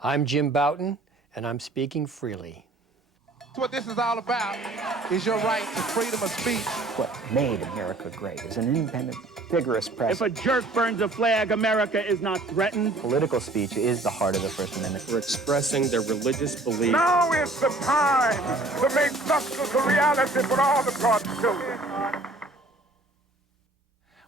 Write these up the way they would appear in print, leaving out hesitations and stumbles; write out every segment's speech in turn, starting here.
I'm Jim Bouton, and I'm speaking freely. What this is all about is your right to freedom of speech. What made America great is an independent, vigorous press. If a jerk burns a flag, America is not threatened. Political speech is the heart of the First Amendment. For expressing their religious beliefs. Now is the time to make justice a reality for all of God's children.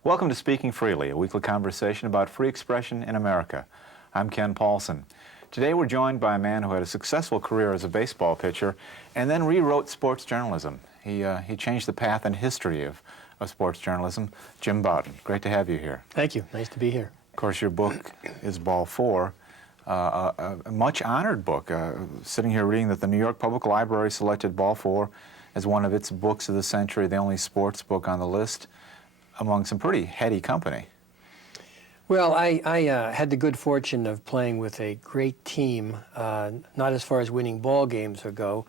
Welcome to Speaking Freely, a weekly conversation about free expression in America. I'm Ken Paulson. Today we're joined by a man who had a successful career as a baseball pitcher and then rewrote sports journalism. He changed the path and history of sports journalism. Jim Bouton, great to have you here. Thank you. Nice to be here. Of course, your book is Ball 4, a much honored book. Sitting here reading that the New York Public Library selected Ball 4 as one of its books of the century, the only sports book on the list, among some pretty heady company. Well, I had the good fortune of playing with a great team, not as far as winning ball games go,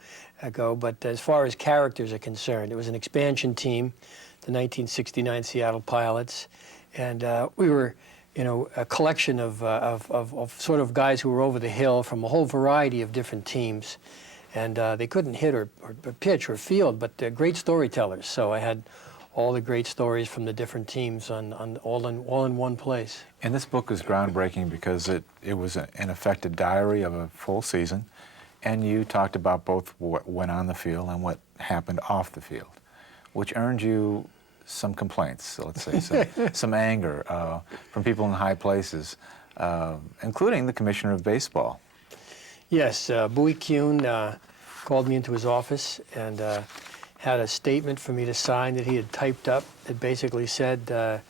but as far as characters are concerned. It was an expansion team, the 1969 Seattle Pilots, and we were, a collection of sort of guys who were over the hill from a whole variety of different teams, and they couldn't hit or pitch or field, but they're great storytellers. So I had all the great stories from the different teams all in one place. And this book is groundbreaking because it was, in effect, a diary of a full season, and you talked about both what went on the field and what happened off the field, which earned you some complaints, let's say, some anger from people in high places, including the Commissioner of Baseball. Yes, Bouton called me into his office and had a statement for me to sign that he had typed up that basically said that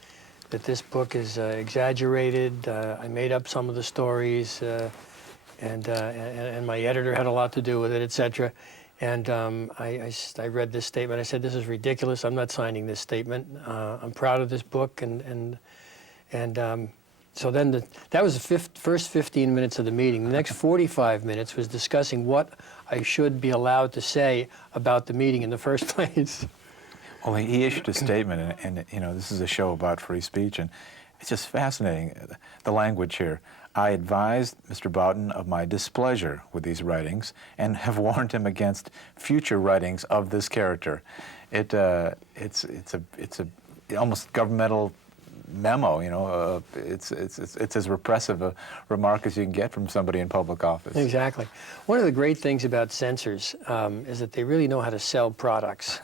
this book is exaggerated. I made up some of the stories, and my editor had a lot to do with it, etc. And I read this statement. I said, "This is ridiculous. I'm not signing this statement. I'm proud of this book." So then that was the first 15 minutes of the meeting. The next 45 minutes was discussing what I should be allowed to say about the meeting in the first place. Well, he issued a statement, and this is a show about free speech, and it's just fascinating, the language here. I advised Mr. Bouton of my displeasure with these writings and have warned him against future writings of this character. It's a almost governmental memo, it's as repressive a remark as you can get from somebody in public office. Exactly. One of the great things about censors is that they really know how to sell products,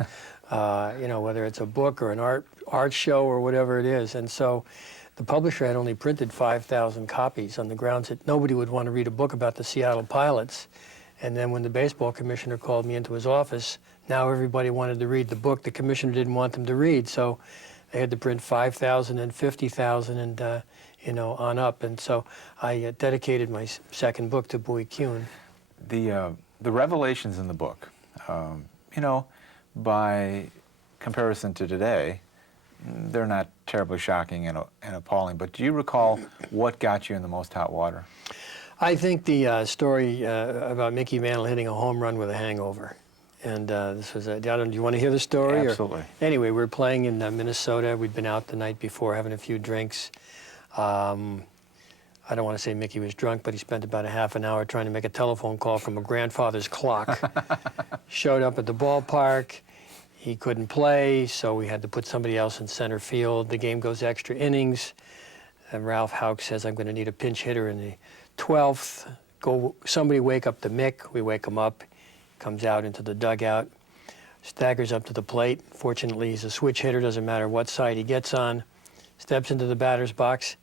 whether it's a book or an art show or whatever it is. And so the publisher had only printed 5,000 copies on the grounds that nobody would want to read a book about the Seattle Pilots. And then when the baseball commissioner called me into his office, now everybody wanted to read the book the commissioner didn't want them to read. So they had to print 5,000 and 50,000 and, on up. And so I dedicated my second book to Bouton. The revelations in the book, by comparison to today, they're not terribly shocking and appalling. But do you recall what got you in the most hot water? I think the story about Mickey Mantle hitting a home run with a hangover. And this was do you want to hear the story? Absolutely. Anyway, we were playing in Minnesota. We'd been out the night before having a few drinks. I don't want to say Mickey was drunk, but he spent about a half an hour trying to make a telephone call from a grandfather's clock. Showed up at the ballpark. He couldn't play, so we had to put somebody else in center field. The game goes extra innings. And Ralph Houck says, "I'm going to need a pinch hitter in the 12th. Somebody wake up the Mick." We wake him up. Comes out into the dugout, staggers up to the plate. Fortunately, he's a switch hitter, doesn't matter what side he gets on. Steps into the batter's box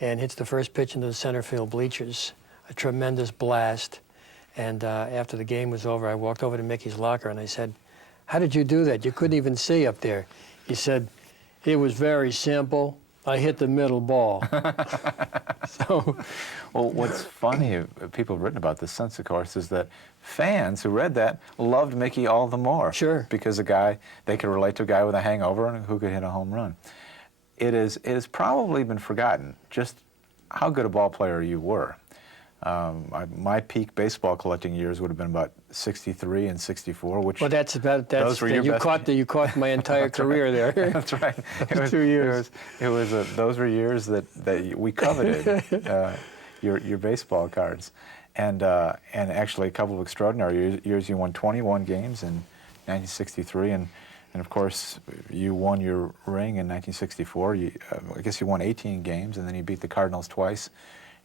and hits the first pitch into the center field bleachers. A tremendous blast. And after the game was over, I walked over to Mickey's locker and I said, "How did you do that? You couldn't even see up there." He said, "It was very simple. I hit the middle ball." Well, what's funny, people have written about this since, of course, is that fans who read that loved Mickey all the more. Sure. Because they could relate to a guy with a hangover and who could hit a home run. It has probably been forgotten just how good a ball player you were. My peak baseball collecting years would have been about 63 and 64, which well, those were you caught my entire career there. That's right. It was 2 years. Those were years that we coveted your baseball cards, and actually a couple of extraordinary years. You won 21 games in 1963, and of course you won your ring in 1964. I guess you won 18 games, and then you beat the Cardinals twice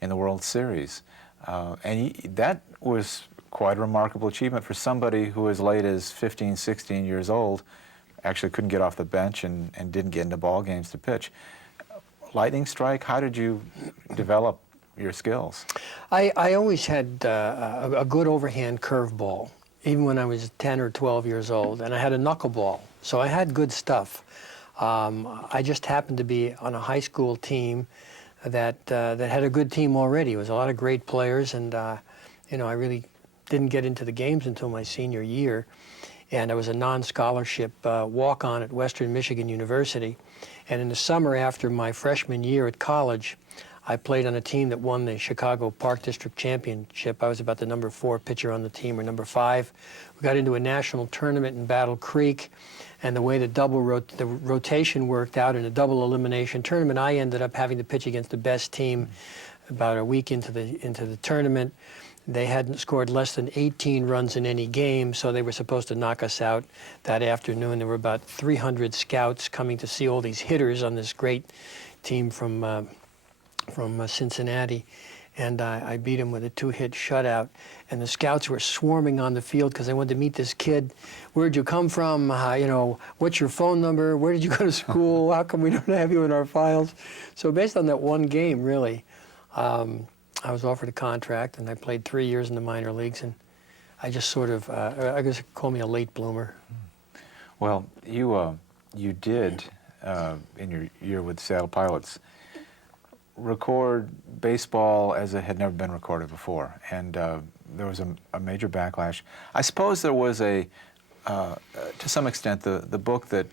in the World Series, that was quite a remarkable achievement for somebody who as late as 15, 16 years old actually couldn't get off the bench and didn't get into ball games to pitch. Lightning strike, how did you develop your skills? I always had a good overhand curveball, even when I was 10 or 12 years old, and I had a knuckleball, so I had good stuff. I just happened to be on a high school team that had a good team already. It was a lot of great players, and you know, I really didn't get into the games until my senior year, and I was a non-scholarship walk-on at Western Michigan University. And in the summer after my freshman year at college, I played on a team that won the Chicago Park District Championship. I was about the number 4 pitcher on the team, or number 5. We got into a national tournament in Battle Creek, and the way the rotation worked out in a double elimination tournament, I ended up having to pitch against the best team about a week into the tournament. They hadn't scored less than 18 runs in any game, so they were supposed to knock us out that afternoon. There were about 300 scouts coming to see all these hitters on this great team from Cincinnati, and I beat them with a 2-hit shutout. And the scouts were swarming on the field because they wanted to meet this kid. Where'd you come from? You know, what's your phone number? Where did you go to school? How come we don't have you in our files? So based on that one game, really, I was offered a contract, and I played 3 years in the minor leagues, and I just sort of, I guess call me a late bloomer. Well, you did, in your year with Seattle Pilots, record baseball as it had never been recorded before, and there was a major backlash. I suppose there was to some extent, the book that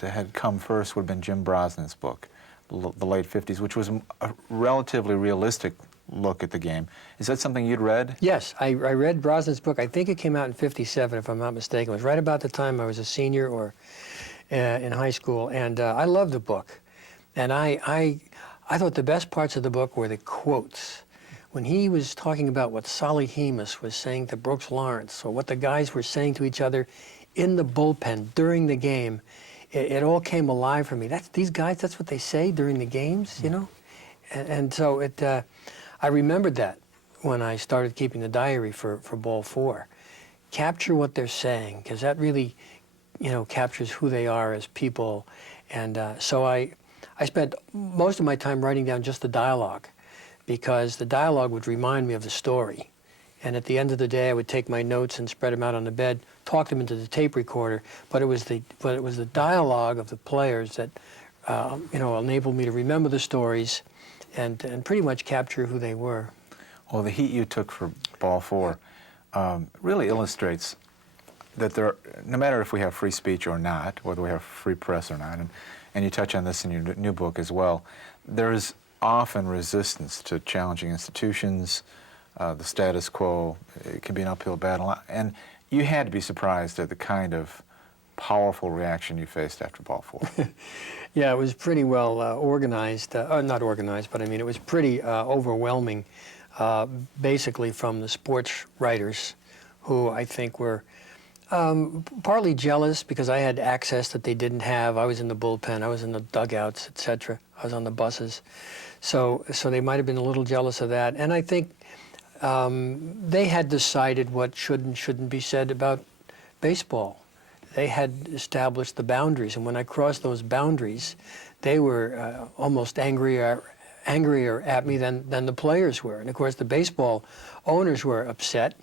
had come first would have been Jim Brosnan's book, the late 50s, which was a relatively realistic look at the game. Is that something you'd read? Yes, I read Brosnan's book. I think it came out in '57, if I'm not mistaken. It was right about the time I was a senior or in high school, and I loved the book. And I thought the best parts of the book were the quotes. When he was talking about what Solly Hemus was saying to Brooks Lawrence, or what the guys were saying to each other in the bullpen during the game, it all came alive for me. These guys, that's what they say during the games, you know? And so I remembered that when I started keeping the diary for Ball 4. Capture what they're saying, because that really, you know, captures who they are as people. And so I spent most of my time writing down just the dialogue, because the dialogue would remind me of the story. And at the end of the day, I would take my notes and spread them out on the bed, talk them into the tape recorder. But it was the dialogue of the players that you know, enabled me to remember the stories and pretty much capture who they were. Well, the heat you took for Ball 4 really illustrates that no matter if we have free speech or not, whether we have free press or not, and you touch on this in your new book as well, there is often resistance to challenging institutions, the status quo. It can be an uphill battle, and you had to be surprised at the kind of powerful reaction you faced after Ball 4. Yeah, it was pretty well organized, not organized, but I mean it was pretty overwhelming, basically from the sports writers, who I think were partly jealous because I had access that they didn't have. I was in the bullpen, I was in the dugouts, etc. I was on the buses. So they might have been a little jealous of that. And I think they had decided what should and shouldn't be said about baseball. They had established the boundaries, and when I crossed those boundaries, they were almost angrier at me than the players were. And of course, the baseball owners were upset,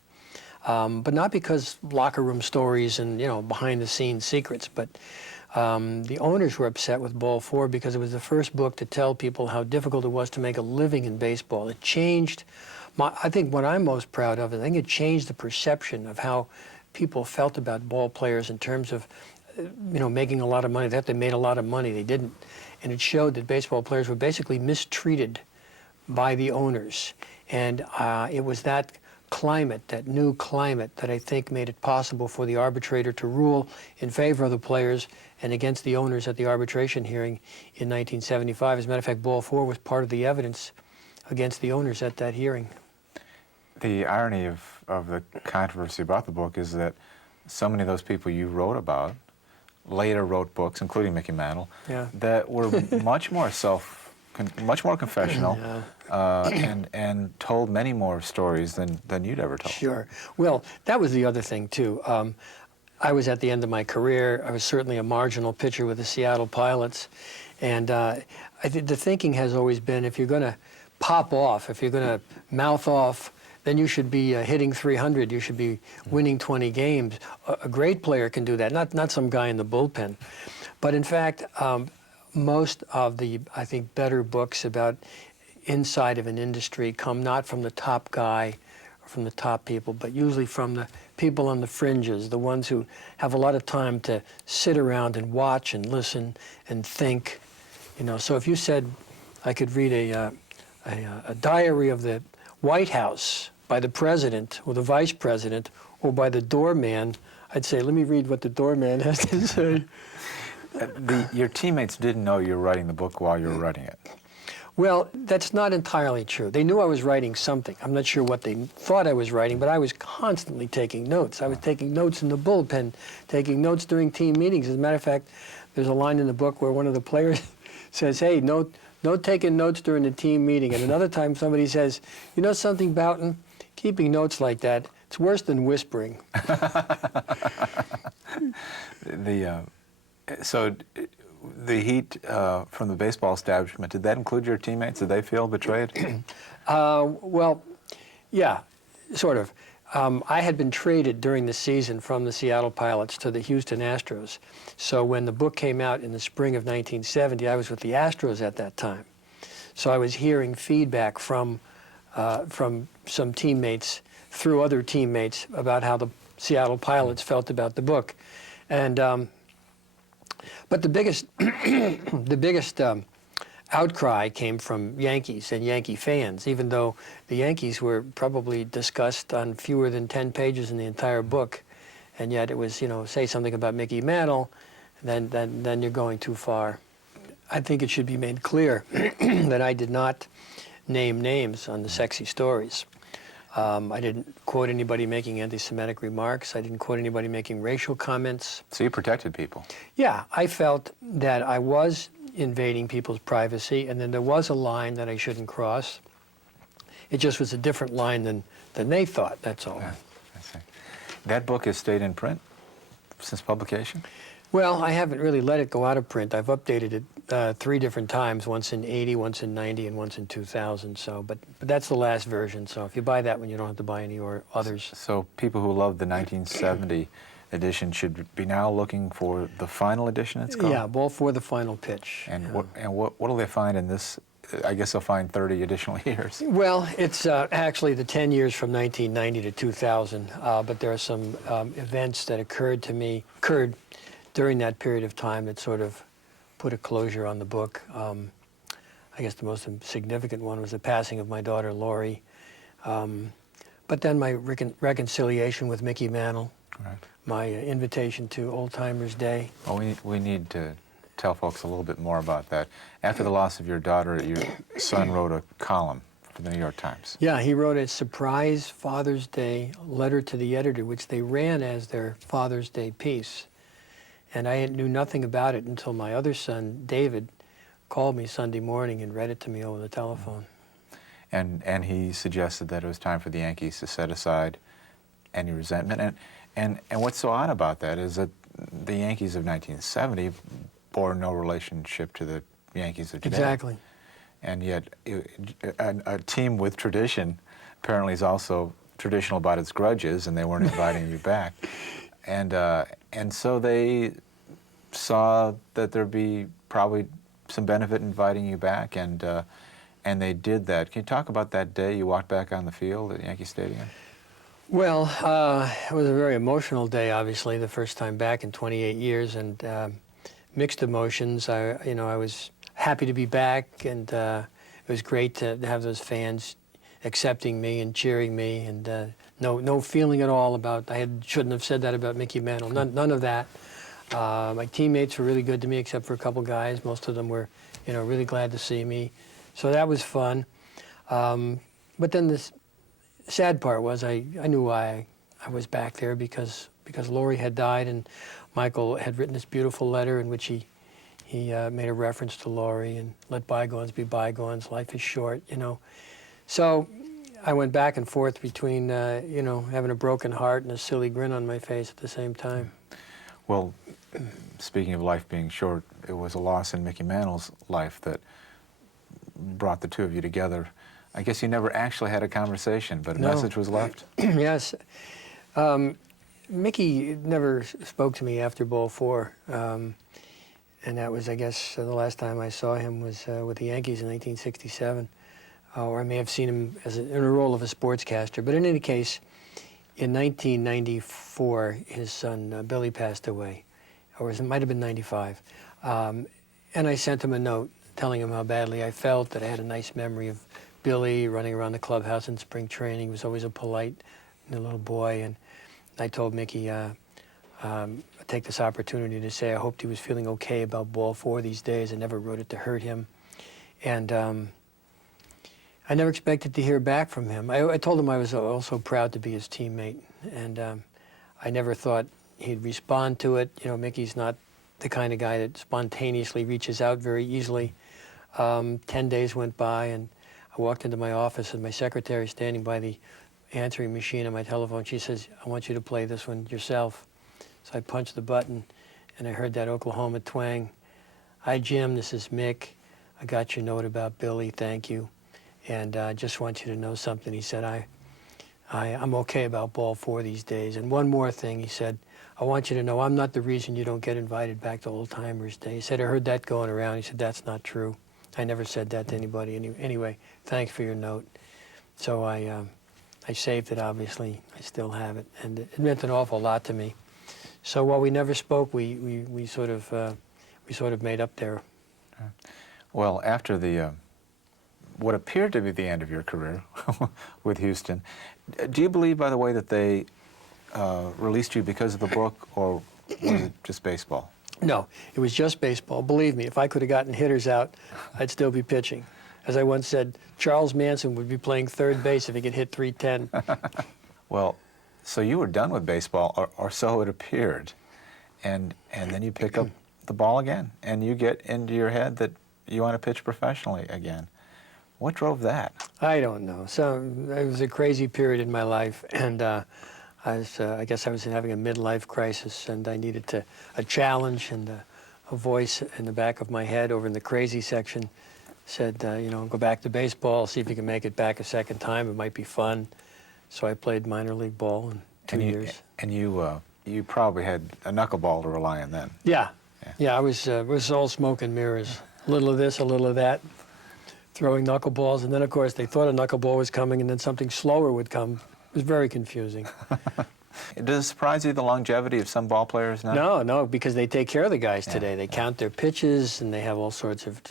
but not because locker room stories and, you know, behind-the-scenes secrets, but the owners were upset with Ball 4 because it was the first book to tell people how difficult it was to make a living in baseball. It changed, I think what I'm most proud of, I think it changed the perception of how people felt about ball players in terms of, you know, making a lot of money. That they made a lot of money, they didn't. And it showed that baseball players were basically mistreated by the owners. And it was that climate, that new climate, that I think made it possible for the arbitrator to rule in favor of the players and against the owners at the arbitration hearing in 1975. As a matter of fact, Ball 4 was part of the evidence against the owners at that hearing. The irony of the controversy about the book is that so many of those people you wrote about later wrote books, including Mickey Mantle, Yeah. that were much more much more confessional, and told many more stories than you'd ever told. Sure. Well, that was the other thing, too. I was at the end of my career. I was certainly a marginal pitcher with the Seattle Pilots. And the thinking has always been, if you're going to pop off, if you're going to mouth off, then you should be hitting 300. You should be winning 20 games. A great player can do that, not some guy in the bullpen. But in fact, most of the, I think, better books about inside of an industry come not from the top guy or from the top people, but usually from the people on the fringes, the ones who have a lot of time to sit around and watch and listen and think. You know, so if you said I could read a diary of the White House by the president or the vice president or by the doorman, I'd say, let me read what the doorman has to say. Your teammates didn't know you were writing the book while you were writing it. Well, that's not entirely true. They knew I was writing something. I'm not sure what they thought I was writing, but I was constantly taking notes. I was taking notes in the bullpen, taking notes during team meetings. As a matter of fact, there's a line in the book where one of the players says, hey, no taking notes during the team meeting. And another time somebody says, you know something, Bouton? Keeping notes like that, it's worse than whispering. So the heat from the baseball establishment, did that include your teammates? Did they feel betrayed? Well, yeah, sort of. I had been traded during the season from the Seattle Pilots to the Houston Astros. So when the book came out in the spring of 1970, I was with the Astros at that time. So I was hearing feedback from some teammates through other teammates about how the Seattle Pilots felt about the book. And but the biggest outcry came from Yankees and Yankee fans, even though the Yankees were probably discussed on fewer than 10 pages in the entire book. And yet it was, you know, say something about Mickey Mantle, then you're going too far. I think it should be made clear that I did not name names on the sexy stories. I didn't quote anybody making anti-Semitic remarks. I didn't quote anybody making racial comments. So you protected people. Yeah, I felt that I was invading people's privacy, and then there was a line that I shouldn't cross. It just was a different line than they thought, that's all. Yeah, I see. That book has stayed in print since publication? Well, I haven't really let it go out of print. I've updated it 3 different times, once in 80, once in 90, and once in 2000. So, but that's the last version. So if you buy that one, you don't have to buy any or others. So people who love the 1970 edition should be now looking for the final edition, it's called? Yeah, all for the final pitch. And what will they find in this? I guess they'll find 30 additional years. Well, it's actually the 10 years from 1990 to 2000, but there are some events that occurred during that period of time that sort of put a closure on the book. I guess the most significant one was the passing of my daughter, Lori. But then my reconciliation with Mickey Mantle, Right. my invitation to Old Timers Day. Well, we need to tell folks a little bit more about that. After the loss of your daughter, your son wrote a column for the New York Times. Yeah, he wrote a surprise Father's Day letter to the editor, which they ran as their Father's Day piece. And I knew nothing about it until my other son, David, called me Sunday morning and read it to me over the telephone. And he suggested that it was time for the Yankees to set aside any resentment. And what's so odd about that is that the Yankees of 1970 bore no relationship to the Yankees of today. Exactly. And yet a team with tradition apparently is also traditional about its grudges, and they weren't inviting you back. And so they saw that there'd be probably some benefit in inviting you back, and they did that. Can you talk about that day you walked back on the field at Yankee Stadium? Well, it was a very emotional day, obviously, the first time back in 28 years, and mixed emotions. I was happy to be back, and it was great to have those fans accepting me and cheering me, and no feeling at all about, shouldn't have said that about Mickey Mantle, none of that. My teammates were really good to me, except for a couple guys. Most of them were, really glad to see me. So that was fun. But then sad part was I knew why I was back there because Lori had died and Michael had written this beautiful letter in which he made a reference to Lori and let bygones be bygones. Life is short, you know. So I went back and forth between, you know, having a broken heart and a silly grin on my face at the same time. Well, speaking of life being short, it was a loss in Mickey Mantle's life that brought the two of you together. I guess you never actually had a conversation, but a No. message was left? Yes. Mickey never spoke to me after Ball 4. And that was, I guess, the last time I saw him was with the Yankees in 1967. Or I may have seen him in a role of a sportscaster. But in any case, in 1994, his son Billy passed away. Or it might have been 95. And I sent him a note telling him how badly I felt, that I had a nice memory of Billy running around the clubhouse in spring training. He was always a polite little boy. And I told Mickey, take this opportunity to say I hoped he was feeling okay about Ball 4 these days. I never wrote it to hurt him. And I never expected to hear back from him. I told him I was also proud to be his teammate. And I never thought he'd respond to it. You know, Mickey's not the kind of guy that spontaneously reaches out very easily. 10 days went by, and I walked into my office, and my secretary standing by the answering machine on my telephone. She says, I want you to play this one yourself. So I punched the button, and I heard that Oklahoma twang. Hi, Jim, this is Mick. I got your note about Billy, thank you. And I just want you to know something. He said, I'm okay about Ball 4 these days. And one more thing, he said, I want you to know I'm not the reason you don't get invited back to Old Timers Day. He said, I heard that going around. He said, that's not true. I never said that to anybody. Anyway, thanks for your note. So I saved it, obviously. I still have it. And it meant an awful lot to me. So while we never spoke, we sort of made up there. Well, after the what appeared to be the end of your career with Houston, do you believe, by the way, that they released you because of the book, or was it just baseball? No, it was just baseball. Believe me, if I could have gotten hitters out, I'd still be pitching. As I once said, Charles Manson would be playing third base if he could hit .310. Well, so you were done with baseball, or so it appeared, and then you pick up the ball again, and you get into your head that you want to pitch professionally again. What drove that? I don't know. So it was a crazy period in my life, and I guess I was having a midlife crisis, and I needed a challenge, and a voice in the back of my head over in the crazy section said, you know, go back to baseball, see if you can make it back a second time. It might be fun. So I played minor league ball in 2 years. And you probably had a knuckleball to rely on then. Yeah. I was all smoke and mirrors. A little of this, a little of that, throwing knuckleballs. And then, of course, they thought a knuckleball was coming, and then something slower would come. It was very confusing. Does it surprise you the longevity of some ball players now? No, because they take care of the guys today. They count their pitches, and they have all sorts of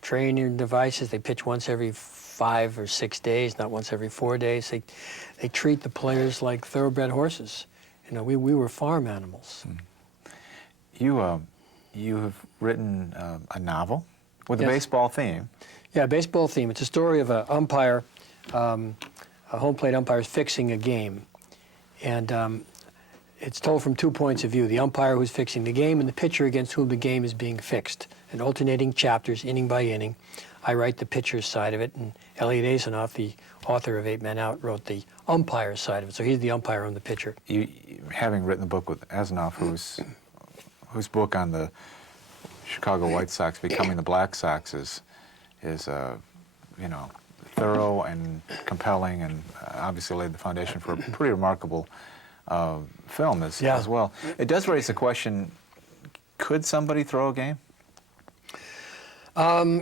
training devices. They pitch once every 5 or 6 days, not once every 4 days. They treat the players like thoroughbred horses. You know, we were farm animals. You have written a novel with a Yes. baseball theme. Yeah, baseball theme. It's a story of an umpire, a home plate umpire is fixing a game. And it's told from 2 points of view, the umpire who's fixing the game and the pitcher against whom the game is being fixed. In alternating chapters, inning by inning. I write the pitcher's side of it, and Elliot Asanoff, the author of 8 Men Out, wrote the umpire's side of it. So he's the umpire and the pitcher. You, having written the book with Asanoff, whose book on the Chicago White Sox becoming the Black Sox is you know, thorough and compelling, and obviously laid the foundation for a pretty remarkable film as well. It does raise the question, could somebody throw a game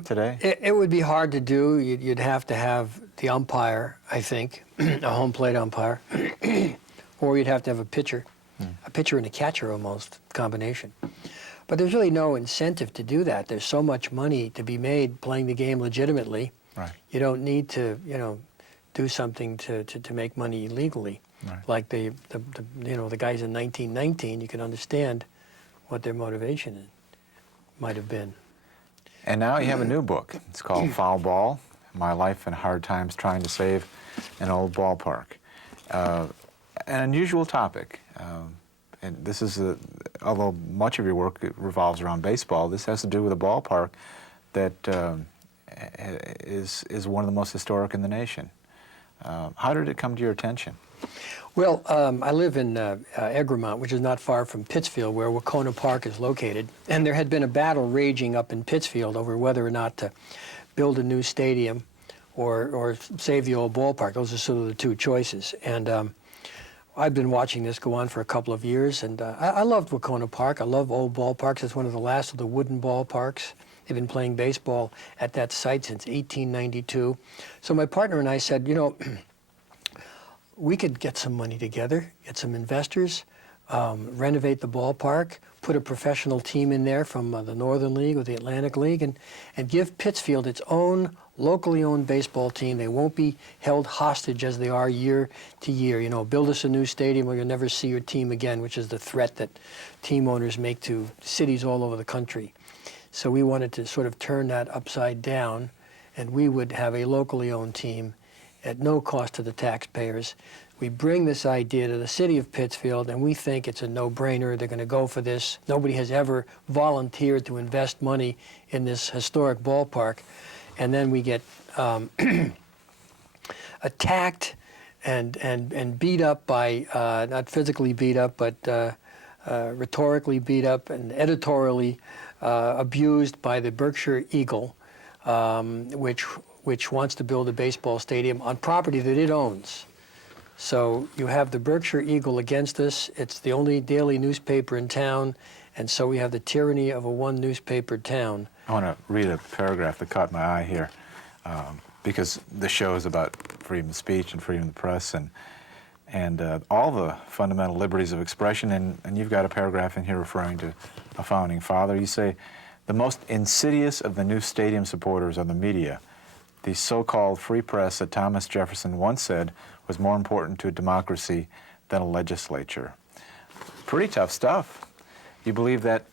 today? It would be hard to do. You'd have to have the umpire, I think, a home plate umpire, or you'd have to have a pitcher and a catcher almost, combination. But there's really no incentive to do that. There's so much money to be made playing the game legitimately. Right. You don't need to, you know, do something to make money illegally. Right. Like the guys in 1919, you can understand what their motivation might have been. And now you have a new book. It's called Foul Ball, My Life in Hard Times Trying to Save an Old Ballpark. An unusual topic. And this is, although much of your work revolves around baseball, this has to do with a ballpark that is one of the most historic in the nation. How did it come to your attention? Well, I live in Egremont, which is not far from Pittsfield, where Wacona Park is located. And there had been a battle raging up in Pittsfield over whether or not to build a new stadium or save the old ballpark. Those are sort of the two choices. And I've been watching this go on for a couple of years, and I loved Wacona Park. I love old ballparks. It's one of the last of the wooden ballparks. They've been playing baseball at that site since 1892. So my partner and I said, you know, we could get some money together, get some investors, renovate the ballpark, put a professional team in there from the Northern League or the Atlantic League, and give Pittsfield its own locally owned baseball team. They won't be held hostage as they are year to year. You know, build us a new stadium or you'll never see your team again, which is the threat that team owners make to cities all over the country. So we wanted to sort of turn that upside down, and we would have a locally owned team at no cost to the taxpayers. We bring this idea to the city of Pittsfield, and we think it's a no-brainer. They're going to go for this. Nobody has ever volunteered to invest money in this historic ballpark. And then we get attacked and beat up by, not physically beat up, but rhetorically beat up and editorially abused by the Berkshire Eagle, which wants to build a baseball stadium on property that it owns. So you have the Berkshire Eagle against us. It's the only daily newspaper in town, and so we have the tyranny of a one newspaper town. I want to read a paragraph that caught my eye here, because the show is about freedom of speech and freedom of the press and all the fundamental liberties of expression, and you've got a paragraph in here referring to a founding father. You say, the most insidious of the new stadium supporters are the media. The so-called free press that Thomas Jefferson once said was more important to a democracy than a legislature. Pretty tough stuff. You believe that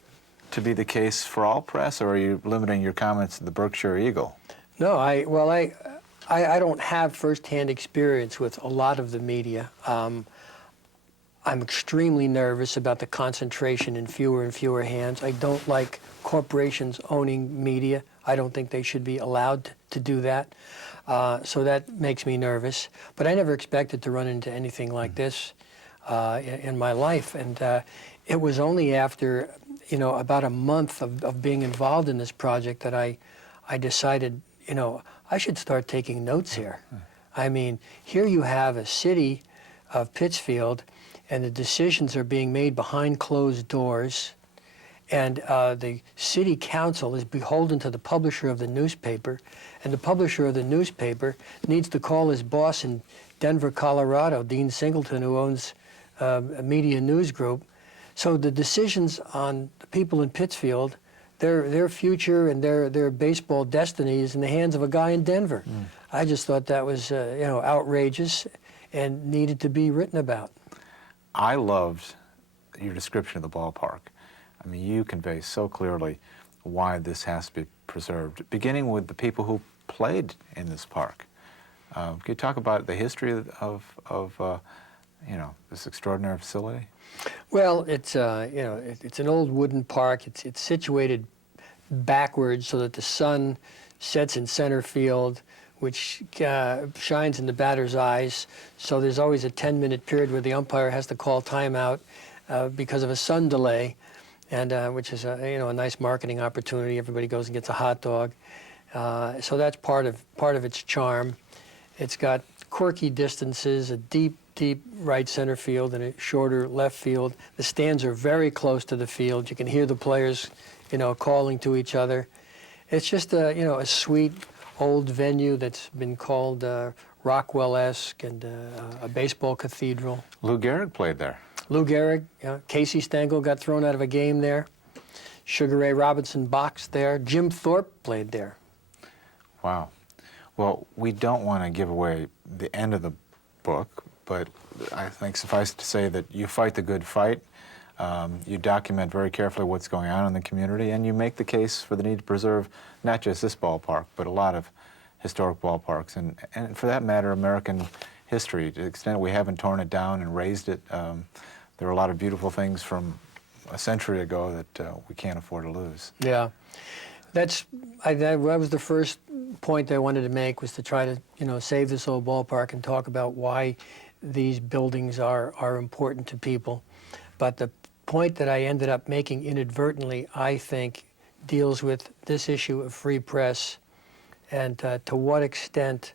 to be the case for all press, or are you limiting your comments to the Berkshire Eagle? No, I don't have firsthand experience with a lot of the media. I'm extremely nervous about the concentration in fewer and fewer hands. I don't like corporations owning media. I don't think they should be allowed to do that. So that makes me nervous. But I never expected to run into anything like this in my life. And it was only after, you know, about a month of being involved in this project that I decided, you know, I should start taking notes here. I mean, here you have a city of Pittsfield, and the decisions are being made behind closed doors, and the city council is beholden to the publisher of the newspaper, and the publisher of the newspaper needs to call his boss in Denver, Colorado, Dean Singleton, who owns a media news group. So the decisions on the people in Pittsfield, their future and their baseball destiny is in the hands of a guy in Denver. I just thought that was you know, outrageous and needed to be written about. I loved your description of the ballpark. I mean, you convey so clearly why this has to be preserved, beginning with the people who played in this park. Can you talk about the history of you know, this extraordinary facility? Well, it's you know, it's an old wooden park. It's situated backwards so that the sun sets in center field, which shines in the batter's eyes. So there's always a 10-minute period where the umpire has to call timeout because of a sun delay, and which is you know, a nice marketing opportunity. Everybody goes and gets a hot dog. So that's part of its charm. It's got quirky distances, a deep right center field and a shorter left field. The stands are very close to the field. You can hear the players, you know, calling to each other. It's just a, you know, a sweet old venue that's been called Rockwell-esque and a baseball cathedral. Lou Gehrig played there. Lou Gehrig, Casey Stengel got thrown out of a game there. Sugar Ray Robinson boxed there. Jim Thorpe played there. Wow. Well, we don't want to give away the end of the book, but I think suffice to say that you fight the good fight. You document very carefully what's going on in the community, and you make the case for the need to preserve not just this ballpark, but a lot of historic ballparks, and for that matter, American history. To the extent we haven't torn it down and raised it, there are a lot of beautiful things from a century ago that we can't afford to lose. Yeah, that was the first point I wanted to make, was to try to save this old ballpark and talk about why these buildings are important to people. But the point that I ended up making inadvertently, I think, deals with this issue of free press and to what extent,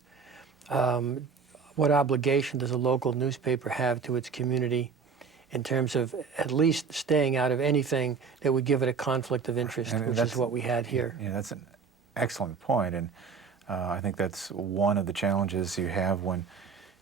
what obligation does a local newspaper have to its community in terms of at least staying out of anything that would give it a conflict of interest, And which is what we had here. Yeah, that's an excellent point, and I think that's one of the challenges you have when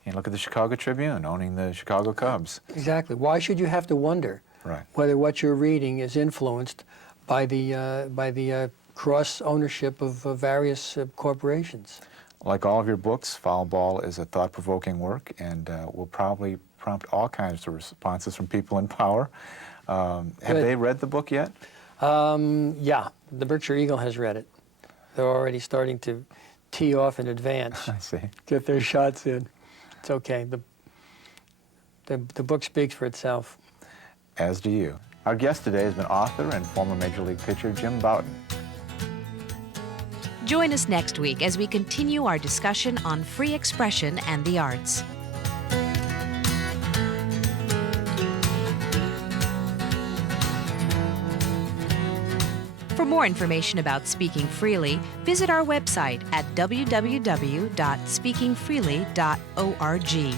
you look at the Chicago Tribune owning the Chicago Cubs. Exactly. Why should you have to wonder Right. whether what you're reading is influenced by the cross ownership of various corporations? Like all of your books, Foul Ball is a thought-provoking work, and will probably prompt all kinds of responses from people in power. Have they read the book yet? Yeah, the Berkshire Eagle has read it. They're already starting to tee off in advance. I see. Get their shots in. It's okay. The book speaks for itself. As do you. Our guest today has been author and former Major League pitcher Jim Bouton. Join us next week as we continue our discussion on free expression and the arts. For more information about Speaking Freely, visit our website at www.speakingfreely.org.